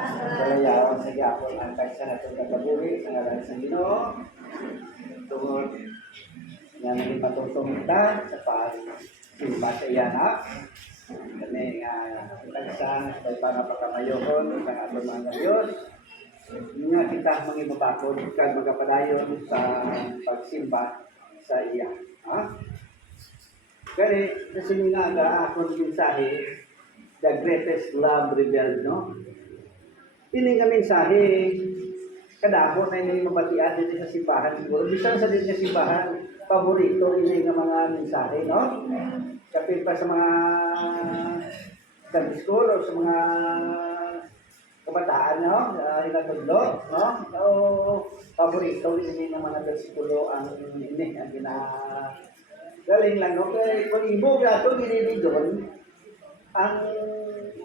Kalayawan sa gyapon ang kaysa natong kagabuhi sa ngalan sa Ginoo. Tungod nga naging matutong kita sa pagsimba sa iyana. Kani nga kaysa sa pangapakamayohon sa aton mga Diyos. Nga kita mangibabakod kag magapadayon sa pagsimba sa iya. Ha? Kani sa siningaga akong mensahe, the greatest love revealed, no? Ini nga mensahe, kadako na ini mabatian din sa simbahan siguro. Bisan sa din sa simbahan, paborito ini nga mga mensahe, no? Kapit pa sa mga Sunday school o sa mga kabataan, no? Hinatudlo, no? So, paborito ini nga mga bersikulo ang ini, ang galing lang, no? Kaya kung ibo gato, doon, ang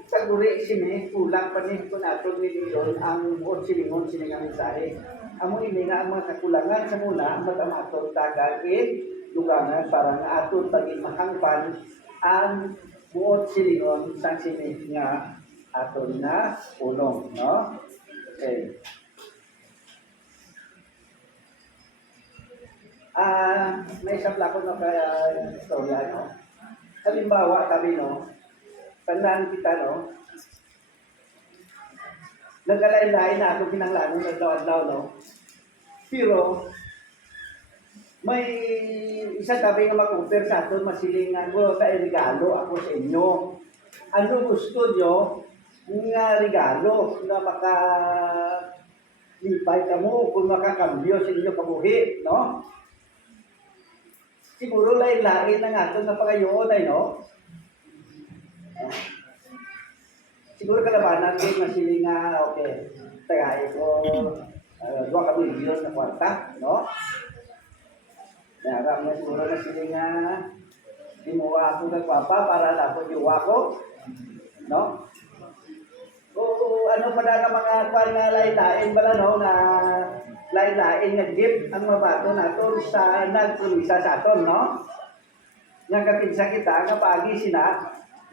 saguri sini kulang pa ni kung ato doon ang buot silingon sini nga mensahe. Amo ini nga ang mga kakulangan sa mula matamaton tagagin lugangan para nga aton pagin mahangpan ang buot silingon sang sini nga aton na punong, no? Okay. May isang plako na istorya, no? Halimbawa, sabi, no? Tandaan kita, no? Nagkalain-lain na ako kinanglanong naglaw-adlaw, no? Pero, may isa tabi nga mag-offer sa ato, masilingan ko, tayo regalo ako sa inyo. Ano gusto nyo nga regalo na lipay ka mo kung makakambyo sa inyo kabuhi, no? Siguro lain-lain na nga ito na pangayoon ay, no? Siguro kalabanan din na sila nga, okay, tagay ko, 2 milyon na kwarta, no? Naram na siguro na sila nga, limuha ako ng kwapa para lapot yung wako, no? O ano pa na mga kwan na lain-lain pala, no, na lain-lain na gift ang mabato nato sa nagpulisa sa aton, no? Nga kapinsa kita, nga pagi sina,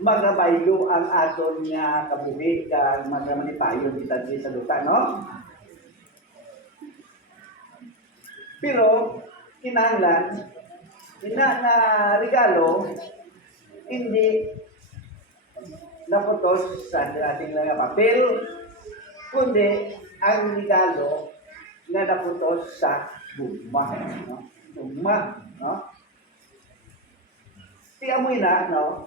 magabaylo ang aton nga kabuhi kag magamanipayon kita sa luta, no? Pero kinahanglan ina na regalo hindi naputos sa ating nga papel, kundi ang regalo na naputos sa gugma, no? Gugma, no? Tiyan mo ina, no?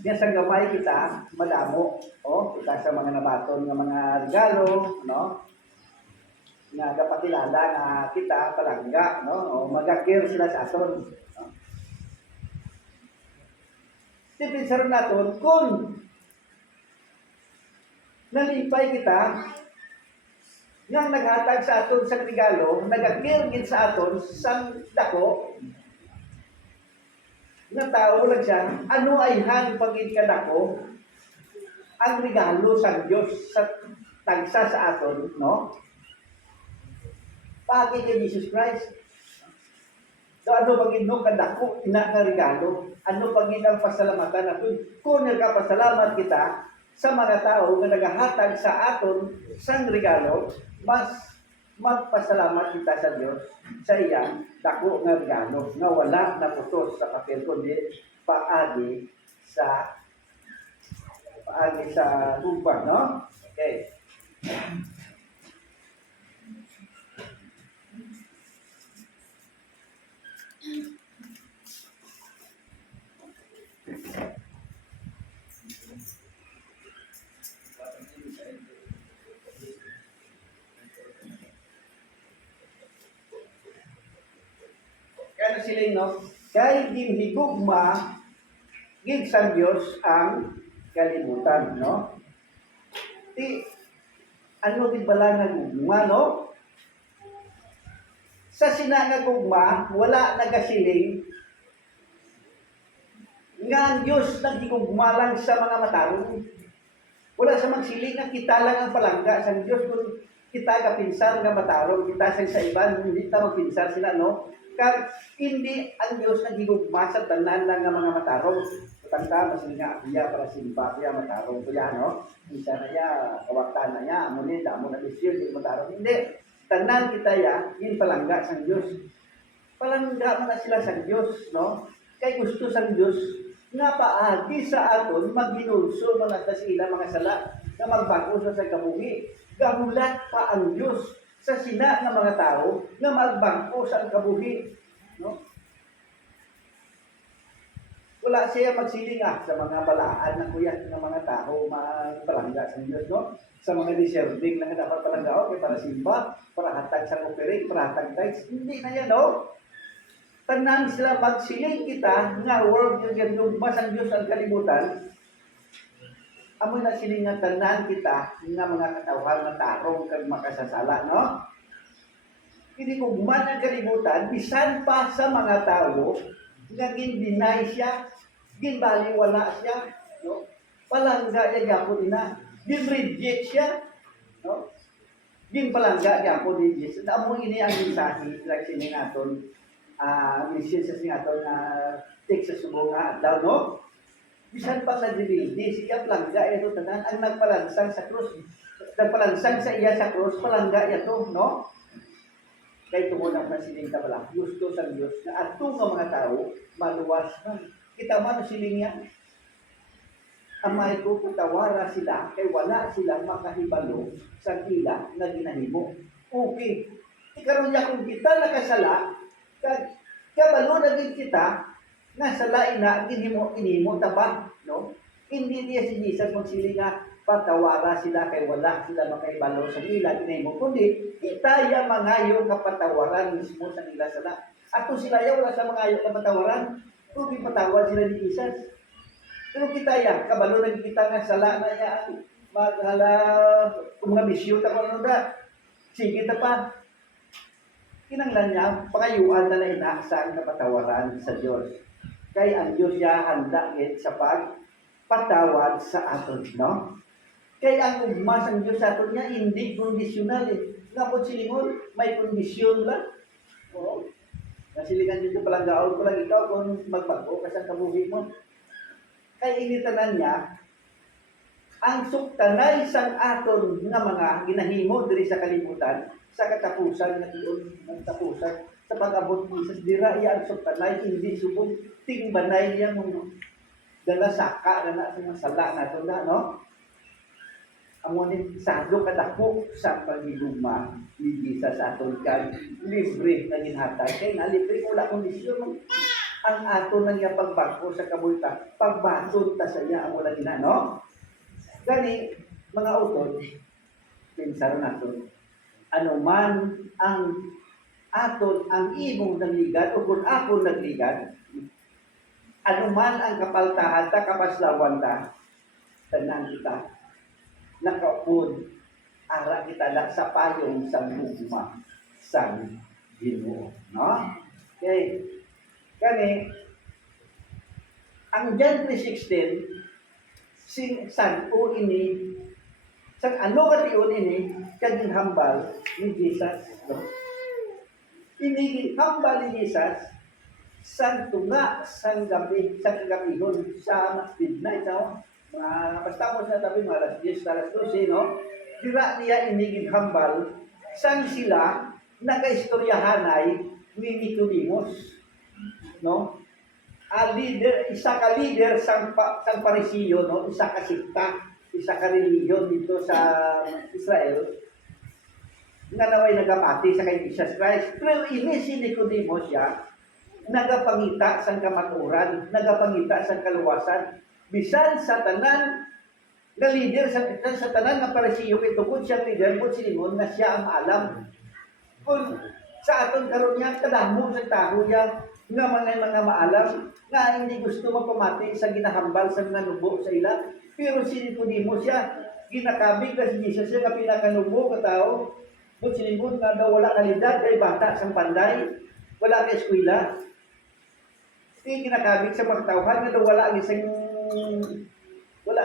Yan sa gamay kita, madamo. O, kita sa mga nabaton ng mga regalo, no? Na kapakilala na kita palangga, no? O magakir sila sa aton. No? Tipinsaron natin kung nalipay kita nga naghatag sa aton sa regalo, nagakir gid sa aton sa dako, nga tao lang siya, ano ay hang pagid kadako ang regalo sa Diyos sa tagsa sa aton, no? Pagid kay Jesus Christ. So ano pagid no kadako ina nga regalo? Ano pagid ang pasalamatan naton? Kung nagkapasalamat kita sa mga tao nga nagahatag sa aton sang regalo, mas magpasalamat kita sa Diyos sa iyang dako nga regalo nga wala naputos sa papel kundi paagi sa tumpag, no? Okay. Kaya sila, no? Kay ginhigugma gid sa Dios ang kalibutan, no? Ano gid bala nga gugma, no? Sa sinanga gugma, wala nagasiling nga ang Diyos naghigugma lang sa mga matarong. Wala sa magsiling nga kita lang ang palangga sa Diyos kung kita kapinsar nga matarong, kita sa iban, hindi ta magpinsar sila, no? Kag hindi ang Diyos naghigugma sa tanan lang nga mga matarong. tanda masinga iya para simpa iya matarong ko yan, no? Isa na ya, kawaktan na ya, muli, damo na bisyo, di matarong. Hindi. Tanan kita ya, yung palangga sang Diyos. Palangga mo na sila sang Diyos, no? Kay gusto sang Diyos, nga paagi sa aton, magginulso mga sa sila mga sala, na magbago sa kabuhi. Gamulat pa ang Diyos sa sina ng mga tao, na magbago sa kabuhi. No? Wala siya magsiling sa mga balaan ng kuya ng mga tao, magpalangga sa Diyos, no? Sa mga deserving na dapat palangga, okay, para simba, para hatag sa operate, para hatag tithes. Hindi na yan, no? Tanan sila magsiling kita, nga world yung lumpas ang Diyos ang kalibutan, amoy na siling nga tanan kita, nga mga katawhan na tarong kag makasasala, no? Hindi ko man ang kalibutan, bisan pa sa mga tao, nga gin-deny siya, gin-baliwala siya, no? Palangga niya gyapon ina, gin-reject siya, no? Gin-palangga gyapon ni Jesus. Amo ini ang mensahe like sini naton, message sa naton na take sa subong nga daw, no? Bisan pa sa dibildi, siya palangga ito tanan ang nagpalansang sa krus. Nagpalansang sa iya sa krus, palangga ito, no? Kaya tumunang na siling kabala, gusto sa Diyos na atong mga tao, maluwas na. Kita man siling yan. Amay ko patawara sila, kay wala silang makahibalo sa tila na ginahimo. Okay. Ikaroon niya kung kita nakasala, kabalo na din kita, nasalain na, inimo taba, no? Hindi niya si Jesus magsiling nga, patawara sila kay wala sila makaibalo sa nila ginahimo, kundi kita ya mangayo kapatawaran mismo sa nila sala. Ato sila ya wala sa mangayo kapatawaran, kundi patawar sila ni Jesus. Pero kita ya kabalo na kita nga sala na ya maghala kung mga bisyo ta ko da. Sige ta pa. Kinanglan niya pangayuan na inaasa ang kapatawaran sa Dios. Kay ang Dios ya handa gid sa pagpatawad sa aton, no? Kaya ang ugmas ang Diyos sa ato niya, hindi kondisyonal eh. Nga po silingon, may kondisyon lang. Oo. Nasilingan dito palang gaon ko lang ikaw kung magbago ka sa kabuhi mo. Kaya initanan niya, ang suktanay sang aton nga mga ginahimo diri sa kalibutan, sa katapusan na iyon, ng tapusan, sa pag-abot ni Jesus, dira iya ang suktanay, hindi subod, tingbanay niya mo. Dala saka na sa mga sala na ito na, no? Amonin sado kadako sa pagigugma ni Jesus sa aton kag libre na ginhatag kay na libre wala kondisyon ang aton nang pagbago sa kabulta pagbaton ta sa iya ang wala gina, no? Gani mga utod pensar naton ano man ang aton ang imong nagligad o kung ako nagligad ano man ang kapaltahan ta kapaslawan ta tanan kita nakaupod ara kita lang sa payong sa mugma sa Ginoo, no? Okay. Kani ang John 3:16 san o ini san ano katiun ini kading hambal ni Jesus, no? Ini hambal ni Jesus san tunga sang gabi sa kagabihon sa midnight, no? Basta mo sa tabi mga alas 10, alas 12, no? Dira niya inigid hambal, sang sila nakaistoryahanay ni Nicodemus, no? Isa ka leader sang parisiyo, no? Isa ka sikta, isa ka reliyon dito sa Israel, nga naway nagamati sa kay Jesus Christ. Pero ini si Nicodemus siya, nagapangita sang kamaturan, nagapangita sang kaluwasan, bisan sa tanan na leader sa tanan na parisiyo ito kung siya leader kung silingon na siya ang alam kung sa aton karon niya kadamo sa tao niya nga mga maalam nga hindi gusto magpamati sa ginahambal sa mga nubo sa ila pero si Nicodemus siya ginakabig na si Jesus siya nga pinakanubo ka tao kung silingon nga daw wala kalidad kay bata sang panday wala kay eskwela kinakabig sa mga tauhan nga daw wala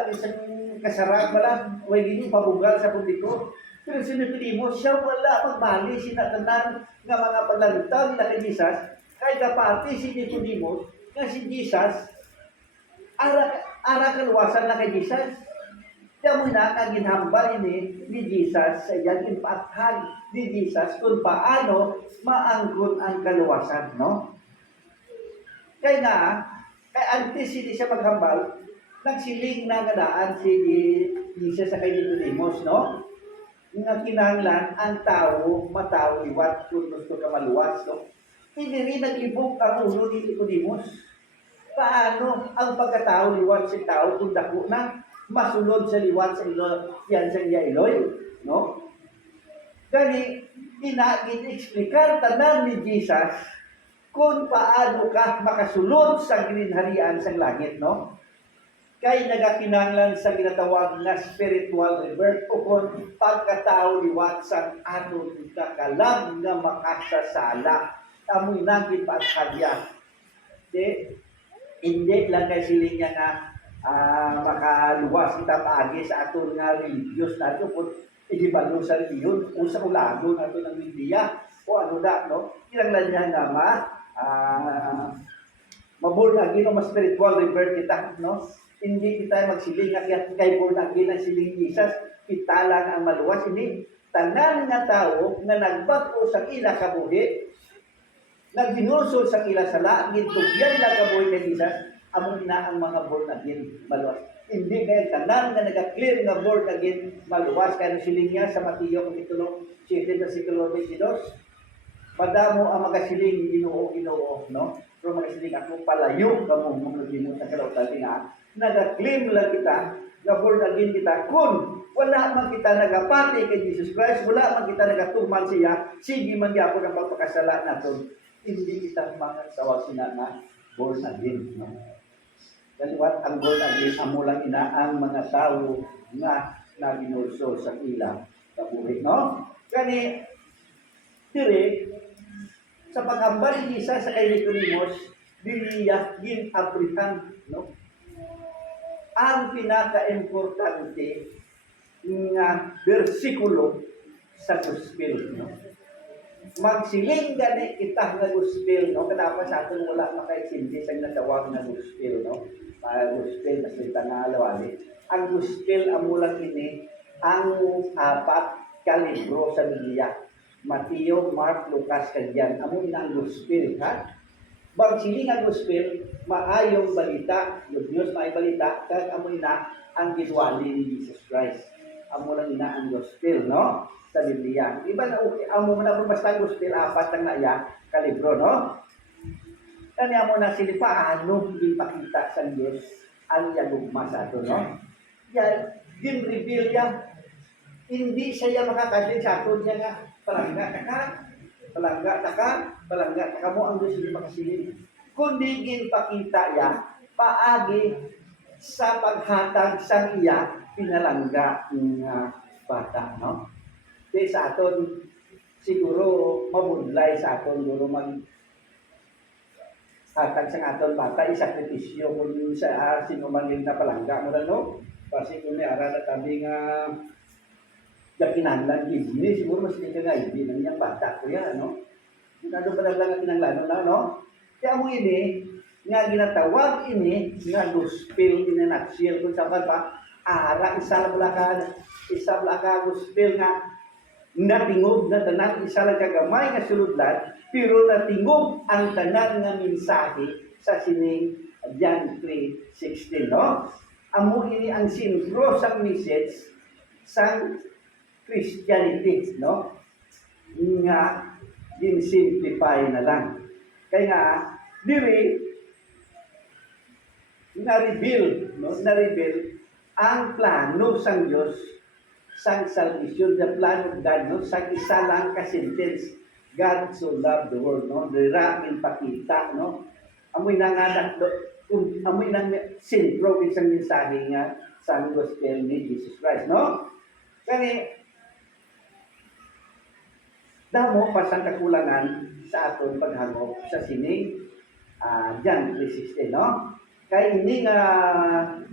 isang kasarap wala way gini pabugal sa publiko pero sinipilimo siya wala magbali sinatanan nga mga paglalitaw nila kay Jesus kay kapati si Nicodemus nga si Jesus ara kaluwasan na kay Jesus. Kaya mo na ang ginhambal ni Jesus sa iyang impathan ni Jesus kung paano maangkon ang kaluwasan, no? Kaya nga, kay antes hindi siya maghambal, nagsiling na gadaan si Jesus sa kay Nicodemus, no? Nga kinahanglan ang tao mataw liwat kung gusto ka maluwas, no? Hindi rin naglibog ang ulo ni Nicodemus. Paano ang pagkatao liwat si tao kung dako na masulod sa liwat sa ilo, yan sa iya iloy, no? Gani, ina-explicar tanan ni Jesus kung paano ka makasulod sa ginharian sa langit, no? Kay nagakinanglan sa ginatawag na spiritual rebirth o kung pagkatao liwat sa aton kakalab nga makasasala. Amoy naging pagkadya. Hindi lang kay siling niya na makaluwas kita paagi sa aton nga religious nato kung ihibalo sa reliyon o sa ulago nato ng Biblia o ano na, no? Kinanglan niya nga maborn again o mas spiritual rebirth kita, no? Hindi kita magsiling nga kay born again ang siling Jesus, kita lang ang maluwas. Hindi, tanan nga tao nga nagbago sa ila kabuhi, nagginusol sa ila sala, gintugyan ila kabuhi kay Jesus, amon na ang mga born again maluwas. Hindi kaya tanan nga nag-clear nga born again maluwas. Kaya siling niya sa Mateo Kapitulo 7 versikulo 22, madamo ang magasiling Ginoo, no? Pero magasiling ako palayo kamo mga Ginoo sa kalautan nga nag-claim lang kita nga born again kita kun wala man kita nagapati kay Jesus Christ, wala man kita nagatuman siya, sige man gyapon ang pagpakasala naton, hindi kita makasawag sina nga born again, no? Kasi what ang born again amo lang ina ang mga tao nga naginulso sa ila kabuhi, no? Kani dire sa paghambal ni Isa sa kay Nicodemus, diliya gin-aprihan, no? Ang pinaka-importante nga bersikulo sa gospel, no? Magsiling gani kita nga gospel, no? Kadapa sa aton wala makaisindi sa natawag na gospel, no? Gospel na salita nga alawali. Ang gospel amo lang ini ang apat ka libro sa Biblia. Mateo, Mark, Lucas, kadyan. Amo ina ang gospel, ha? Bang siling ang gospel, maayong balita, good news, maayong balita, kag amo ina ang gidwali ni Jesus Christ. Amo lang ina ang gospel, no? Sa Biblia. Iba na okay, amo man ako basta ang gospel, apat ang naya, kalibro, no? Kani amo na sila paano ipakita sa Diyos ang yagugma sa ato, no? Yan, din-reveal yan. Hindi siya makakadin sa ato siya nga, palangga taka mo ang Diyos hindi makasilid. Kundi ginpakita ya, paagi sa paghatag sa iya, pinalangga ng bata, no? Kaya sa aton, siguro mabudlay sa aton, siguro hatag sa aton bata, isakripisyo kung sa sino man yung napalangga mo na, no? Kasi kung may ara na tabi nga kinahanglan hindi siguro mas hindi nga hindi nang yang bata ko yan, no? Kado pa lang ang kinahanglan, no? Kaya mo ini nga ginatawag ini nga gospel in a nutshell kung saan pa ara isa lang ka gospel nga natingog na tanan isa lang kagamay nga suludlan pero natingog ang tanan nga mensahe sa sining John 3:16, no? Amo ini ang sentro sa message sa Christianity, no? Nga din-simplify na lang. Kaya nga, diri, na-reveal, no? Na-reveal ang plano sang Diyos sang salvation, the plan of God, no? Sang isa lang ka-sentence, God so loved the world, no? Dira pakita, no? Amoy na nga, amoy na sentro isang mensahe nga sa gospel ni Jesus Christ, no? Kani, damo pa sa kakulangan sa aton paghangop sa sining John 3:16, no? Kaya hindi nga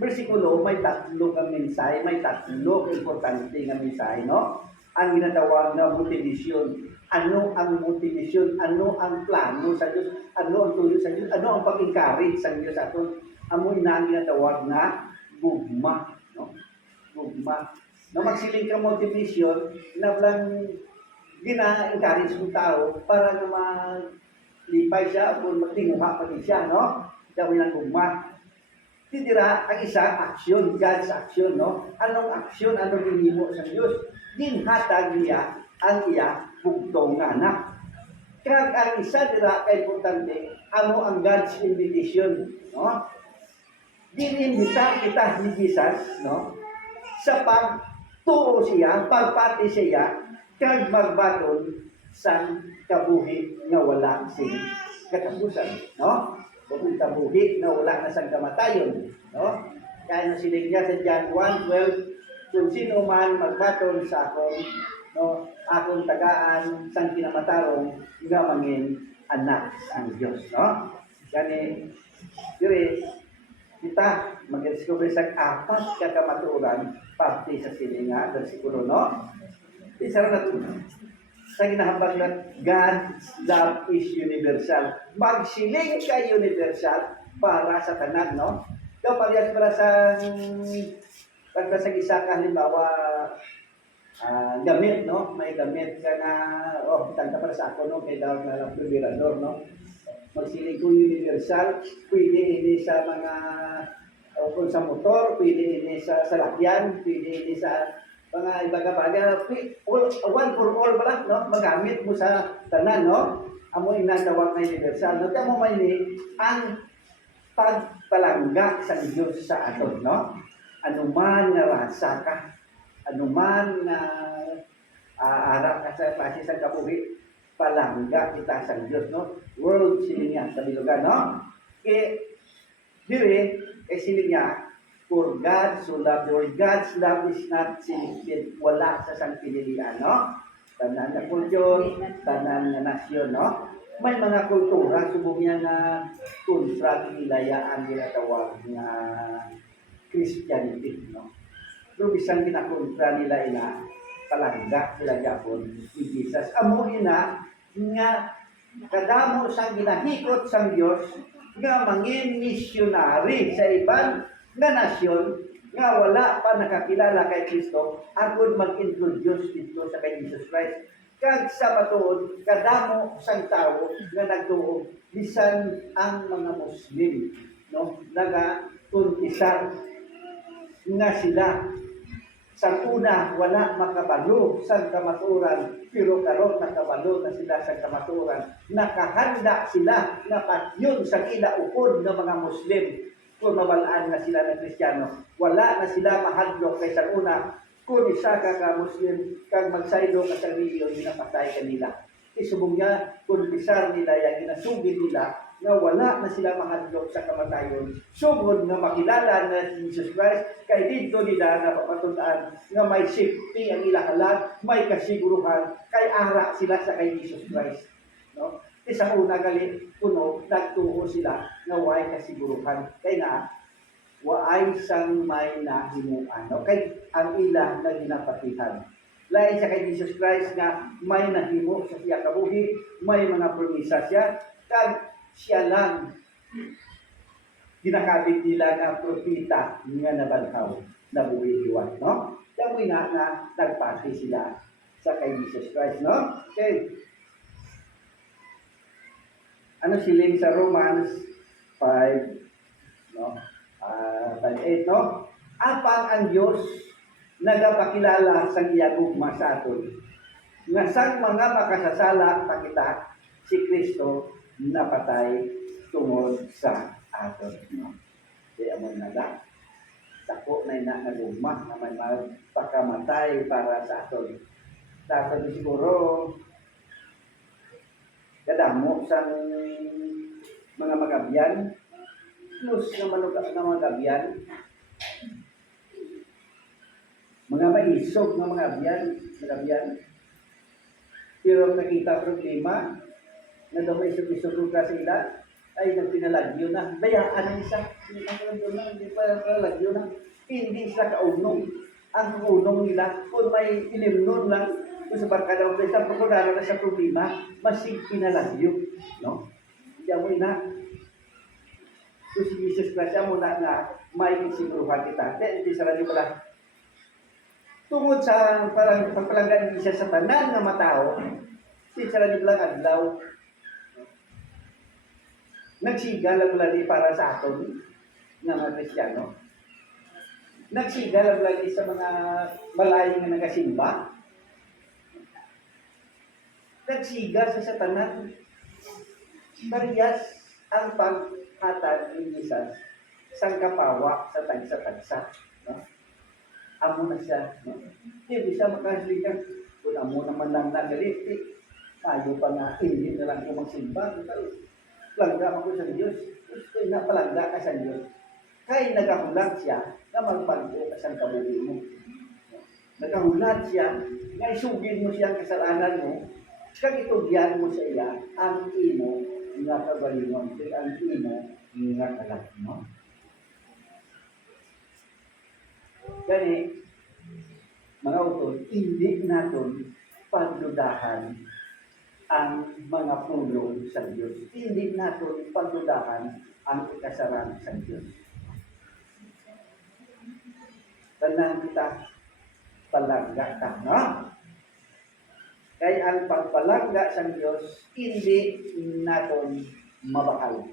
bersikulo may tatlo nga mensahe, may tatlo nga importante nga mensahe, no? Ang ginatawag na motivation. Ano ang motivation? Ano ang plano sa Diyos? Ano ang tulong sa Diyos? Ano ang pag-encourage sa Diyos aton Amo ina ang ginatawag na gugma, no? Gugma. No magsiling ka motivation na lang gina-encourage ng tao para na malipay siya o magtinguha pa din siya, no? Gawin ang gugma. Titira ang isa, action, God's action, no? Anong action, anong hinimo sa Diyos? Ginhatag niya ang iya bugtong nga anak. Kaya ang isa dira kay importante, amo ang God's invitation, no? Ginimbita kita ni Jesus, no? Sa pagtuo siya, pagpati siya, kag magbaton sa kabuhi nga wala sing katapusan, no? Kung kabuhi na wala na sang kamatayon, no? Kaya na sinig niya sa John 1:12, kung sino man magbaton sa akon, no, akong tagaan sang kinamatarong nga mangin anak ang Dios, no? Gani dire kita mag-discover sa apat ka kamatuoran parte sa sininga bersikulo, no? Isa na ito. Sa ginahambag na God's love is universal. Magsiling ka universal para sa tanan, no? Ito parehas para sa pagkasag isa ka, halimbawa, gamit, no? May gamit ka na, tanda para sa ako, no? Kaya daw na refrigerador, no? Magsiling ko universal, pwede ini sa mga, kung sa motor, pwede ini sa salakyan, pwede ini sa mga ibaga-baga, one for all ba lang, no? Magamit mo sa tanan, no? Amo inatawag na universal. No? Kaya mo may ang pagpalangga sa Diyos sa aton, no? Anuman nga rasa ka, anuman nga arap ka sa klase sa kabuhi, palangga kita sa Diyos, no? World siling niya sa bilugan, no? Kaya, dire, siling niya, for God so loved the world. God's love is not selected. Wala sa sang pinilian, no? Tanan na kultur, tanan na nasyon, no? May mga kultura, subong niya na kontra nilaya ang ginatawag na Christianity, no? Pero isang ginakontra nila ina, palangga sila Japon ni Jesus. Amo ina nga kadamo sang ginahikot sang Dios nga mangin misyonary sa ibang nga nasyon nga wala pa nakakilala kay Kristo agud mag-introduce dito sa kay Jesus Christ. Kag sa patuod kadamo sang tawo nga nagtuo bisan ang mga Muslim, no? Naga tuntisan nga sila sa una wala makabalo sa kamaturan, pero karon nakabalo na sila sa kamaturan. Nakahanda sila na patyon sa kinaupod ng mga Muslim kung mabalaan na sila ng Kristiyano. Wala na sila mahadlok kay sa una kung isa ka Muslim kag magsaylo ka sa reliyon ginapatay kanila. Isubong niya kung pisar nila yung ginasugid nila nga wala na sila mahadlok sa kamatayon. Sugod nga makilala na si Jesus Christ kay dito nila na papatutaan nga may safety ang ilakalag, may kasiguruhan kay ara sila sa kay Jesus Christ, no? Sa una gali kuno nagtuo sila nga way kasiguruhan kay nga waay sang may nahimuan, no? Kay ang ila na ginapatihan lain sa kay Jesus Christ nga may nahimo sa siya kabuhi, may mga promisa siya kag siya lang ginakabit nila nga propeta nga nabanhaw na buwihiwan, no? Kaya mo na nagpati sila sa kay Jesus Christ, no? Okay. Ano siling sa Romans 5, no? 5:8, no? Apang ang Diyos nagapakilala sa iya gugma sa aton nga sang mga makasasala pa kita si Kristo napatay tungod sa aton, no? Kaya mo naga dako na ina nga gugma na may magpakamatay para sa aton. Sa aton siguro kadamo sa mga magabyan plus na manugat na magabyan, mga maisog na mga magabyan. Pero nakita problema na daw may isog-isog ka sa ila ay nagpinalagyo na. Bayaan ang isa. Hindi pa nalagyo na. Hindi sila kaunong. Ang kaunong nila, kung may ilimnon lang, kung sa barkada o sa pagkudara na sa problema, masig pinalagyo. No? Diyan mo ina. So si Jesus Christ, amo na nga, may siguruhan kita. Hindi sa radyo pala. Tungod sa pagpalanggan siya sa tanan nga matao, hindi sa radyo pala adlaw. Nagsigal ang lagi para sa aton nga mga Kristiyano. Nagsigal ang lagi sa mga balayang nga nagasimba. Nagsigal sa satanan. Parehas ang paghatag ni Jesus sang kapawa sa tagsa-tagsa. No? Amo na siya. No? Hindi siya makahalikan. Kung amo naman lang nagaliti, tayo pa nga hindi na lang ko magsimba. Palangga ako sa Diyos. Gusto na palangga ka sa Diyos. Kaya nagahulat siya na magpangko ka sa kabuhi mo. Nagahulat siya na isugin mo siya ang kasalanan mo. Kag itugyan mo sa iya ang imo nga kagalingon. Kag ang imo nga kalat mo. Gani, mga utol, hindi natin pagdudahan ang mga pulong sa Diyos. Hindi natin pagdudahan ang ikasaran sa Diyos. Tandaan kita, palangga ka, no? Kaya ang pagpalangga sa Diyos, hindi natin mabakal.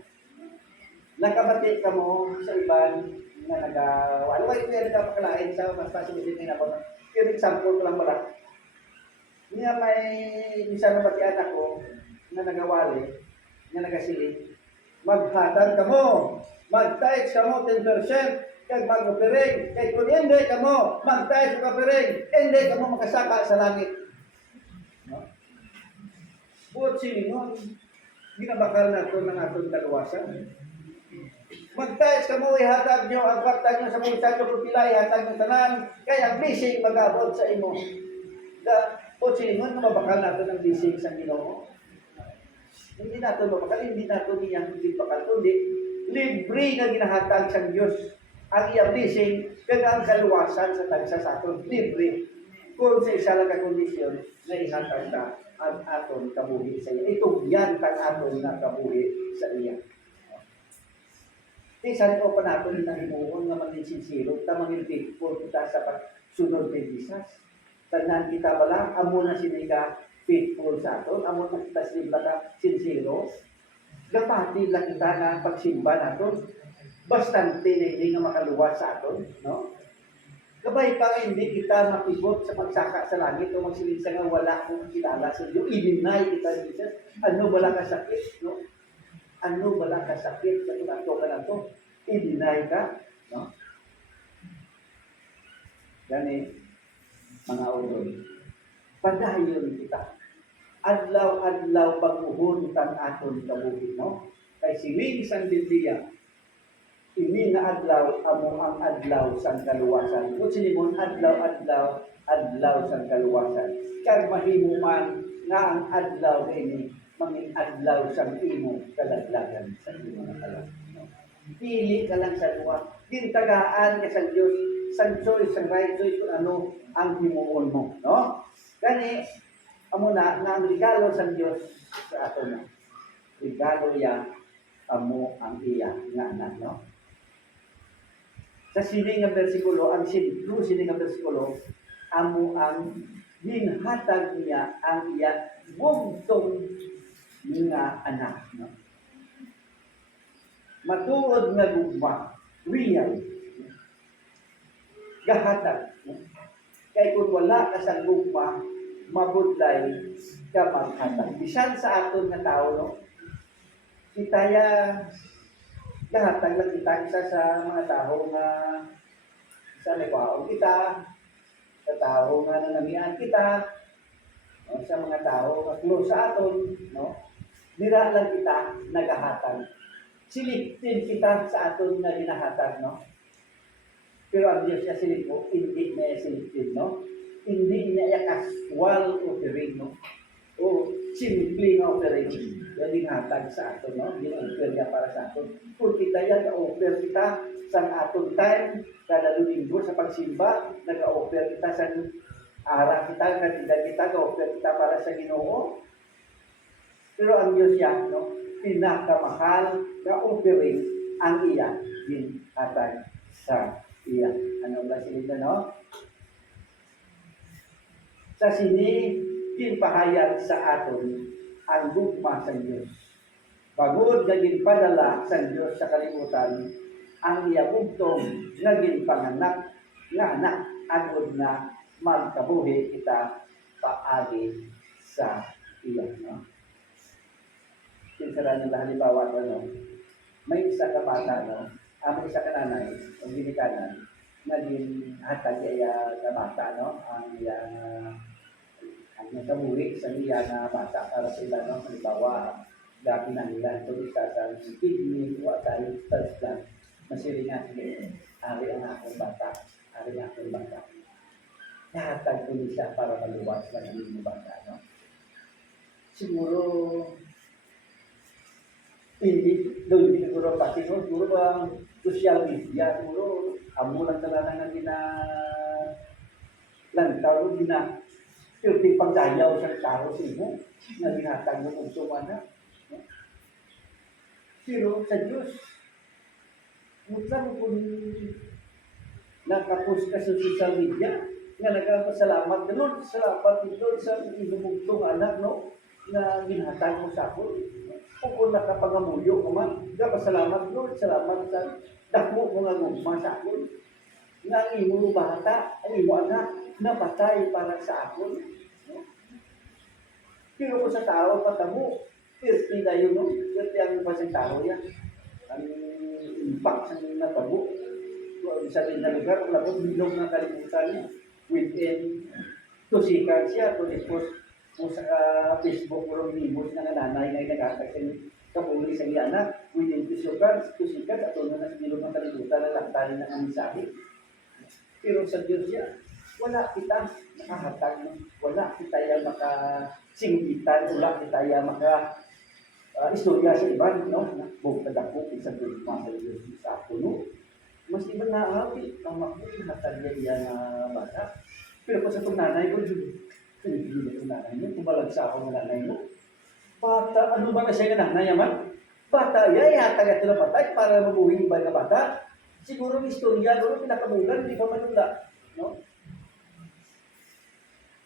Nakabati ka mo sa iban na nag-wala ito yung nagpapakalain sa mas pasimilin na ako. Pero example ko lang pala. Niya may isa na batian ako na nagawali, na nagasilid. Maghatag ka mo, mag-tights ka mo 10%, kag mag-opering. Kaya kung hindi ka mo, mag-tights ka opering, hindi ka mo makasaka sa langit. No? Buot siningon, ginabakal na ito ng atong kaluwasan. Mag-tights ka mo, ihatag nyo, ang kwarta nyo sa mga santo kung pila, ihatag nyo tanan, kaya ang blessing mag-abot sa imo. O siningon na mabakal natin ang blessing sa Ginoo. Hindi natin mabakal, hindi natin niyang hindi bakal, kundi libre na ginahatag sa Diyos ang iyang blessing, kaya ang kaluwasan sa tagsa sa aton, libre. Kung sa isa lang kondisyon na ihatag ka ang aton kabuhi sa iya. Itugyan kang aton na kabuhi sa iya. Saan ko pa natin na himuon nga maging sincero, tamang faithful kita sa pagsunod kay Jesus. Tandaan kita ba lang, amo na sinika faithful sa aton, amo na kita simba ka sincero. Gapati lang kita na pagsimba natin. Bastante na hindi nga makaluwas sa aton, no? Gabay pa hindi kita mapibot sa pagsaka sa langit o magsilid sa nga wala kong kilala sa Diyos. I-deny kita ni Jesus. Ano bala ka sakit, no? Ano bala ka sakit sa kinato ka na to? I-deny ka, no? Gani, mga ulol. Padayon kita. Adlaw-adlaw pag-uhon tan aton kabuhi, no? Kay siling sang Biblia, ini na adlaw amo ang adlaw sang kaluwasan. Kung sinimon adlaw-adlaw, adlaw sang kaluwasan. Kag mahimo man nga ang adlaw ini mangin adlaw sang imo kalaglagan sa imo nga kalag. No? Pili ka lang sa duwa. Gintagaan ka sa Dios, sang choice, sang right choice kung ano ang himuon mo, no? Kani amo na nga ang regalo sa Dios sa ato na. Regalo ya amo ang iya nga anak, no? Sa sining nga bersikulo, ang sining nga bersikulo, amo ang ginhatag niya ang iya bugtong nga anak. No? Matuod nga gugma, real, gahatag. No? Kaya kung wala ka sa gugma, mabudlay ka maghatag. Bisan sa aton nga tao, no? Kitaya gahatag lang kita isa sa mga tao nga sa nagwaon kita, sa tao nga nanamian kita, no? Sa mga tao nga close sa aton, no? Dira lang kita nagahatag. Silipin kita sa aton nga ginahatag, no? Pero ang Diyos niya silip mo, hindi niya silipin, no? Hindi niya casual offering, no? O simple nga offering. Yan yung hatag sa aton, no? Yung offer niya para sa aton. Kung kita yan, na-offer kita sa aton time, kada linggo sa pagsimba, nag-offer kita sa ara kita, nagtidag kita, nag-offer kita para sa Ginoo. Pero ang Diyos yan, no? Pinakamahal na offering ang iya ginhatag sa iya. Ano ba sila no? Sa sini ginpahayag sa aton ang gugma sa Dios. Pagod nga ginpadala sa Dios sa kalibutan ang iya bugtong nga ginpanganak nga anak agud na magkabuhi kita paagi sa iya. No? Kinsaran nila halimbawa no? May isa ka bata, no? May isa ka nanay, ang ginikanan, naging hatag iya ka bata, no? Ang iya ang nagkabuhi sa iya na bata para sila, no? Halimbawa, dati na nila ito isa sa kidney, watay, transplant, masiringan, ari ang akong bata, ari ang akong bata. Nahatag ko siya para maluwas lang ang inyong bata, no? Siguro, hindi siguro pati no, siguro ang social media, siguro, amo lang talaga na lantaw, pilting pagdayaw sa tao sino, na binatag mo kung sumana. No? Pero sa Diyos, mutla mo kung nakapost ka sa social media, nga nagpasalamat ganun, salamat ito sa inumugtong anak, no? Na binhatag mo sa ako. O kung nakapangamuyo ka man, nagpasalamat, Lord, salamat sa dakmo mo nga gugma sa ako. Nga ang imo bata, ang imo anak, napatay para sa ako. Pero kung sa tao, patamo, pirti na yun, no? Pirti ang pasang tao yan. Ang impact sa natabo. Sa rin na lugar, ang labot, bilog na kalimutan niya. Within 2 seconds siya, kung i-post mo sa Facebook o limos na nanay na nagkakag sa kapuli sa iya anak, within 2 seconds, at na sa bilog ng kalimutan na laktarin ng ang mensahe. Pero sa Diyos yan, wala kita nakahatag, wala kita yung makasinggitan, wala kita yung istorya sa iban, no? Bukod ako, isang Diyos sa Diyos sa ako, no? Mas iba na api, ang makuhatag niya na bata. Pero pa sa itong nanay ko, hindi itong nanay mo, tumalagsa ako ng nanay mo. Bata, ano ba na siya ng nanay naman? Bata, hatag ito na patay para mabuhay iba na bata. Siguro may istorya, siguro pinakamulan, hindi pa manula. No?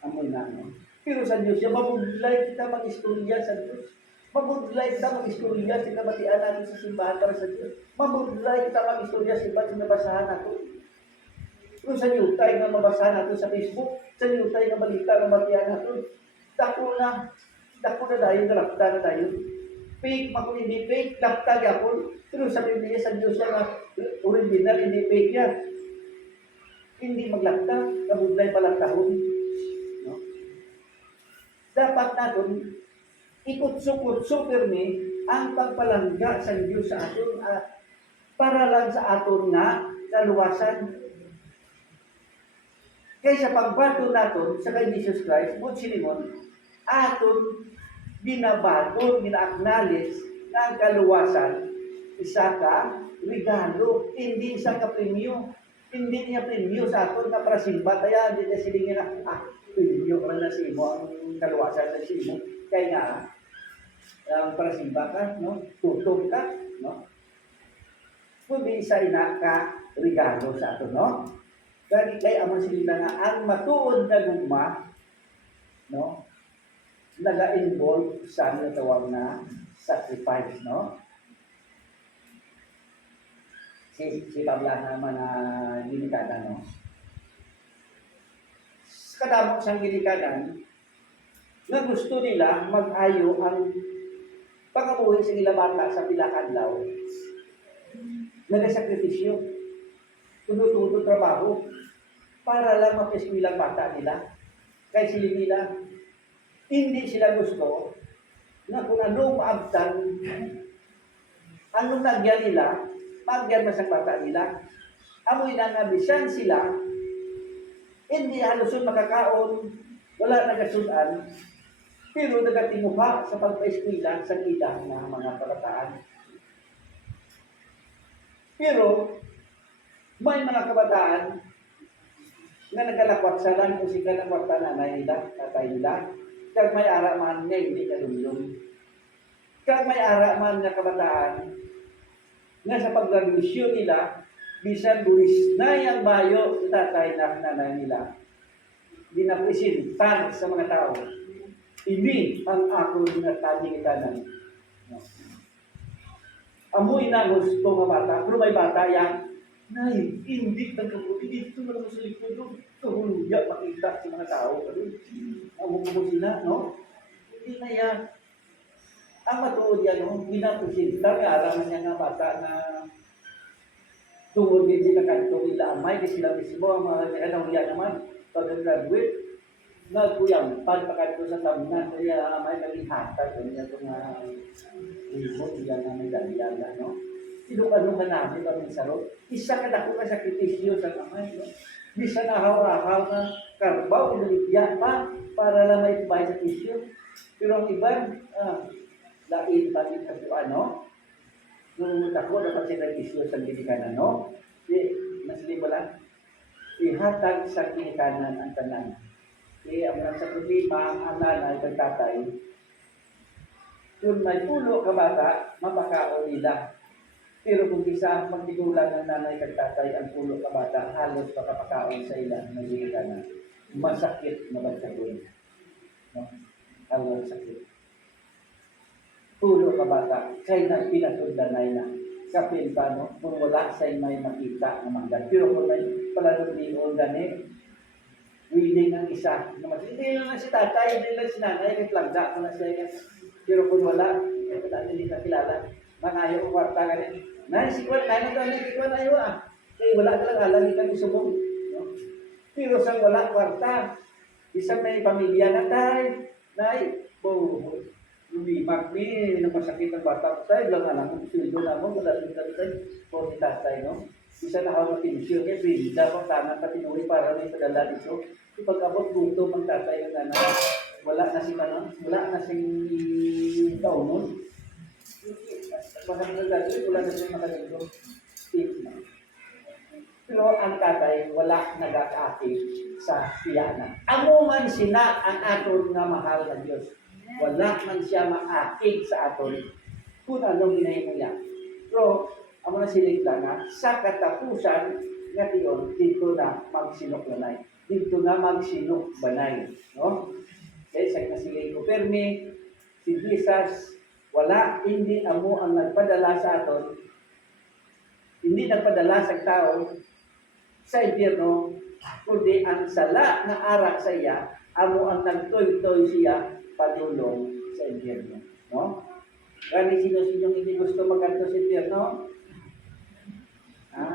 Amoy na, no? Pero sa Diyos, mabudlay kita mag-istorya sa Diyos. Mabudlay kita mag-istorya sa kabatian natin sa simbahan para sa Diyos. Mabudlay kita mag-istorya sa iba't sinabasahan natin. Kung sa newtay na mabasahan natin sa Facebook, sa newtay na balita na batian natin, dako na dahil, galapta na dahil. Fake, kung hindi fake, lapta yapon. Pero sa Biblia sa Diyos na original, hindi fake yan. Hindi maglapta, kabudlay palaktahon. No? Dapat natin, ikutso-kutso pirmi ang pagpalangga sa Diyos sa aton para lang sa aton nga kaluwasan. Kaya sa pagbato natin sa kay Jesus Christ, Good Silimon, aton binabato, bina-acknowledge na ang kaluwasan, isa ka regalo, hindi isa ka premyo. Hindi niya premyo sa aton na para simba. Kaya hindi na silingin na, premyo ka na si mo ang kaluwasan na si mo. Kaya nga, para simba ka, no? Tutog ka, no? Kundi isa ina ka regalo sa aton, no? Kaya amang silila nga, ang matuod na gugma, no? Naga-involve sa natawag na sacrifice, no? Si Pabla naman na ginikanan, no? Kadamot siyang ginikanan, na gusto nila mag-ayo ang pagabuhin sa nila bata sa pilakadlaw. Nagasakripisyo, tuno-tuno trabaho, para lang mapiswilang bata nila. Kaya sila nila, hindi sila gusto na kung anong maabtan, anong nagyan nila, magyan masang bata nila. Amoy na nabisan sila, hindi halusun makakaon, wala nagasudan, pero nagatimuha sa pagpaeskwila sa idang na mga kabataan. Pero, may mga kabataan na nagkalakwat sa lang kung sika ng wakta nanay nila, tatay nila, kag may ara man nga hindi kalumlum. Kag may ara man nga kabataan nga sa paggraduasyon nila, bisan buwis na yung bayo sa tatay na nanay nila, dinapresentar sa mga tao. Ini ang ako na talikitanan. No? Amoy na gusto nga bata, pero may bata yan, nay, hindi nagkabuti dito na lang sa likod doon. Kahulya makita sa mga tao. Amo mo sila, no? Hindi na yan. Ang matuod yan, no? Ginapresentar, araman niya nga bata na tungod din sila kanto nila amay, kasi sila mismo ang mga kanahulya naman, pag-graduate, nagkuyang pagpakat ko sa tamunan, kaya amay nalihatag, kanya ito nga limot, yan na may dalian, no? Sinukano ka namin kami sa road. Isa ka na ko ka sakripisyo sa amay, no? Bisa na haw-haw na karbaw, inuligyan pa, para lang may tibay sa tisyo. Pero ang iban, lain pa din sa ano, nung ako dapat sila isyo sa ginikanan, no? Nasili mo lang, ihatag sa ginikanan ang tanan. Ang sa problema, ang nanay, ang tatay, kung may pulo ka bata, mapakaon nila. Pero kung isa magtigulan ng nanay kag tatay ang pulo ka bata, halos makapakaon sa ilang ng ginikanan. Masakit na bagsagon. No? Halos sakit. Pulo ka bata, kay na pinatuldanay na. Kapin pa, no? Kung wala sa'y may makita ng manggan. Pero kung may palalong lion gani, willing ang isa. Hindi lang si tatay, hindi lang si nanay, may plagda ko na siya. Pero kung wala, hindi na kilala. Mangayo ko kwarta ka rin. Nay, si Kwan, nanay ko, nanay ko na iyo ah. Kaya wala ka lang, alam kami subong. No? Pero sa wala kwarta, isang may pamilya na tayo, nay, lumimak ni, napasakit ang bata ko tayo, lang alam ko, sildo na mo, wala rin tayo, po si tatay, no? Isa na ako mapinisyon, kaya pinida pang tangan ka tinuwi para may padala dito. Pag-abot gutom ang tatay ng nanay, wala na si kanon, wala na si kaunon. Pagkakita dati, wala na siya makaligo. Pero ang tatay, wala nag-aakit sa piyana. Amo man sina ang aton nga mahal na Diyos. Wala man siya maakit sa aton kung anong ginahimo niya. Pero, amo na silita na, sa katapusan nga tiyon, dito na magsinuklanay. Dito na magsinukbanay. No? Kaya sa kasiling ko, permi, si Jesus, wala, hindi amo ang nagpadala sa aton, hindi nagpadala sa tao sa impyerno, kundi ang sala na ara sa iya, amo ang nagtoy-toy siya patulong sa impyerno. No? Gani sino-sinong hindi gusto magkanto sa impyerno? Ha?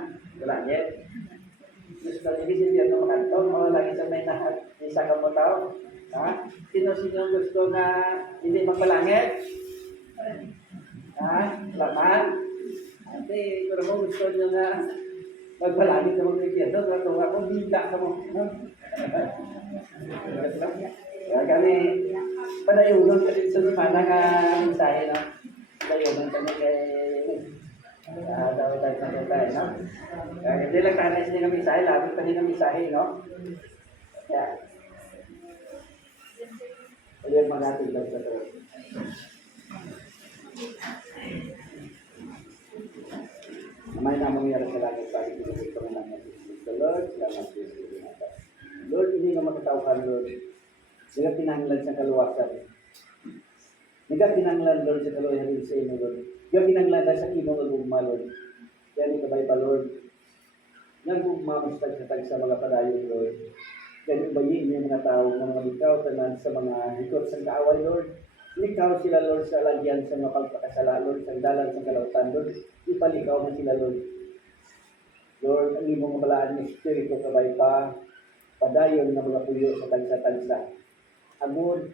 Wala yet. Gusto hindi sa impyerno magkanto? O lagi sa may nahat, isa ka mo tao? Ha? Sino-sinong gusto na hindi magpalangit? Ha? Laman? Ate, pero mo gusto nyo na magpalangit sa mga impyerno, pero ako bigla ka mo. Kaya kami, padayunan ka din sa lumana nga mensahe, no? Padayunan kami kay daw tayo na tayo, no? Kaya hindi lang tanay sila ng mensahe, labing pa din ang mensahe, no? Kaya, ayun mga ating daw sa ito. Namay na mangyari sa langit pagi pinagod ko na naman sa Lord, salamat sa Diyos. Lord, hindi na makatawhan, Lord. Sila pinanglan sa kaluwasan. Sila pinanglan, Lord, sa kaluwasan sa inyo, Lord. Sila pinanglan sa imo ng gugma, Lord. Kaya ni kabay pa, Lord. Nang gugma, mustag sa mga padayon, Lord. Kaya ibayin yung mga tao, mga ikaw, tanan sa mga hikot sa kaaway, Lord. Ikaw sila, Lord, sa lagyan sa mga pagpakasala, Lord, sa dalan sa kalautan, Lord. Ipalikaw mo sila, Lord. Lord, ang imong mabalaan ng Espiritu kabay pa, padayon ng mga puyo sa tagsa-tagsa. Agod,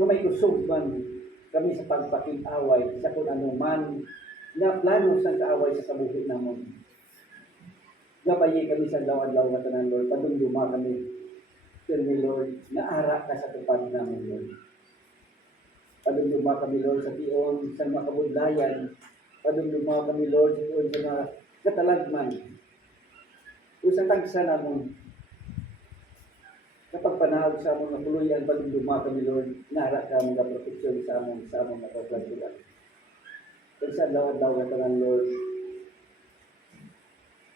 no may kusog man kami sa pagpakit-away sa kung ano man na plano sa kaaway sa kabuhit namon. Gabayi kami sa lawan-lawan na tanan, Lord. Padumduma kami. Pero Lord, naara ka sa tupad namin, Lord. Padumduma kami, Lord, sa tiyon, sa makabudlayan. Padumduma kami, Lord, sa tiyon, sa mga katalagman. O sa tagsa namon. Kapag panahog sa amon na puluyan, padumduma kami, Lord, naara ka mga proteksyon sa amon na kapaglagulan. Kaya sa lawan-lawan na tanan, Lord,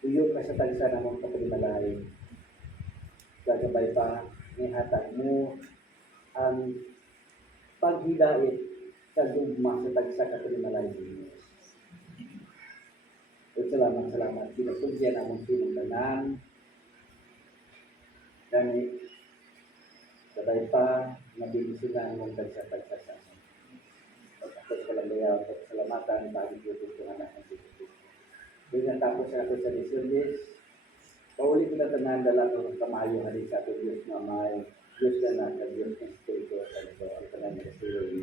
Uyog ka sa tagsa na mong kapalimalay. Gagabay pa, nihatag mo ang paghidait sa gugma sa tagsa kapalimalay. At salamat. Pinatugyan ang mong sinundanan. Gani, sabay pa, mabilisunan mong tagsa-tagsa sa akin. Pagkakot ko lang kaya, salamatan, bagay YouTube ko anak ng Kristo. Doon tapos ako sa Lisurdes, pauli ko na tanan dala ko ng kamayo halin sa ating Diyos na may Diyos na nasa Diyos ng Espiritu sa ito. Ang tanan ng Espiritu.